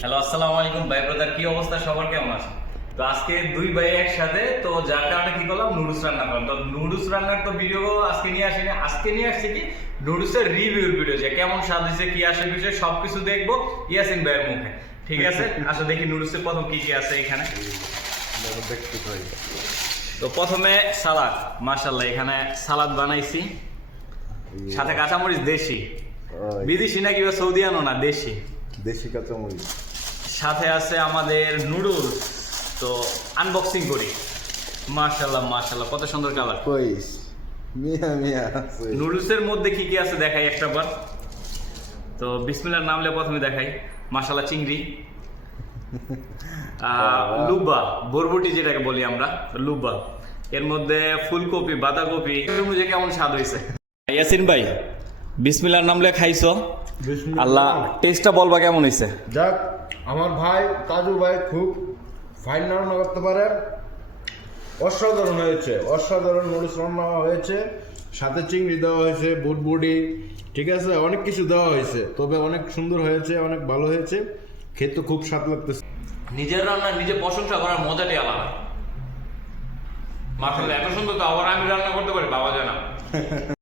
Hello, আসসালামু আলাইকুম ভাই ব্রাদার, কি অবস্থা সবার, কেমন আছে? তো আজকে দুই ভাই একসাথে, তো যার কারণে কি করলাম, নুডলস রান্না করলাম। তো নুডলস রান্নার তো ভিডিও আজকে নিয়ে আসিনি, আজকে নিয়ে আসছি কি নুডলসের রিভিউর ভিডিও, যে কেমন স্বাদ হয়েছে, কি আসে বিষয় সবকিছু দেখবো ইয়াসিন ভাইয়ের মুখে। ঠিক আছে, আসো দেখি নুডলসের প্রথম কি কি আছে এখানে। তো প্রথমে সালাদ, মাশাআল্লাহ এখানে সালাদ বানাইছি, সাথে কাঁচামরিচ দেশি, বিদেশি নাকি বা সৌদিয়ানো না, দেশি দেশি কাঁচামরিচ। সাথে আছে আমাদের নুডলস। তো আনবক্সিং করি। মাশাআল্লাহ মাশাআল্লাহ, কত সুন্দর কালার। কইস মিয়া মিয়া আছে। নুডলসের মধ্যে কি কি আছে দেখাই একটা বার। তো বিসমিল্লাহর নামলে প্রথমে দেখাই, মাশাআল্লাহ চিংড়ি, লুব্বা, বরবটি যেটাকে বলি আমরা, লুব্বা। এর মধ্যে ফুলকপি, বাঁধাকপি, এর মধ্যে কেমন স্বাদ হয়েছে। ইয়াসিন ভাই, বিসমিল্লাহর নামলে খাইছো, আল্লাহ টেস্টটা বলবা কেমন হয়েছে। যাক, আমার ভাই কাজু ভাই খুব ফাইন রান্না করতে পারে। অসাধারণ হয়েছে, অসাধারণ নুডলস রান্না হয়েছে। সাথে চিংড়ি দেওয়া হয়েছে, বুটবুডি, ঠিক আছে, অনেক কিছু দেওয়া হয়েছে। তবে অনেক সুন্দর হয়েছে, অনেক ভালো হয়েছে, খেতে খুব স্বাদ লাগতেছে। নিজের রান্না নিজে প্রশংসা করার মজাটাই আলাদা। মাশাআল্লাহ এত সুন্দর, তো আবার আমি রান্না করতে পারি, বাবা জানা।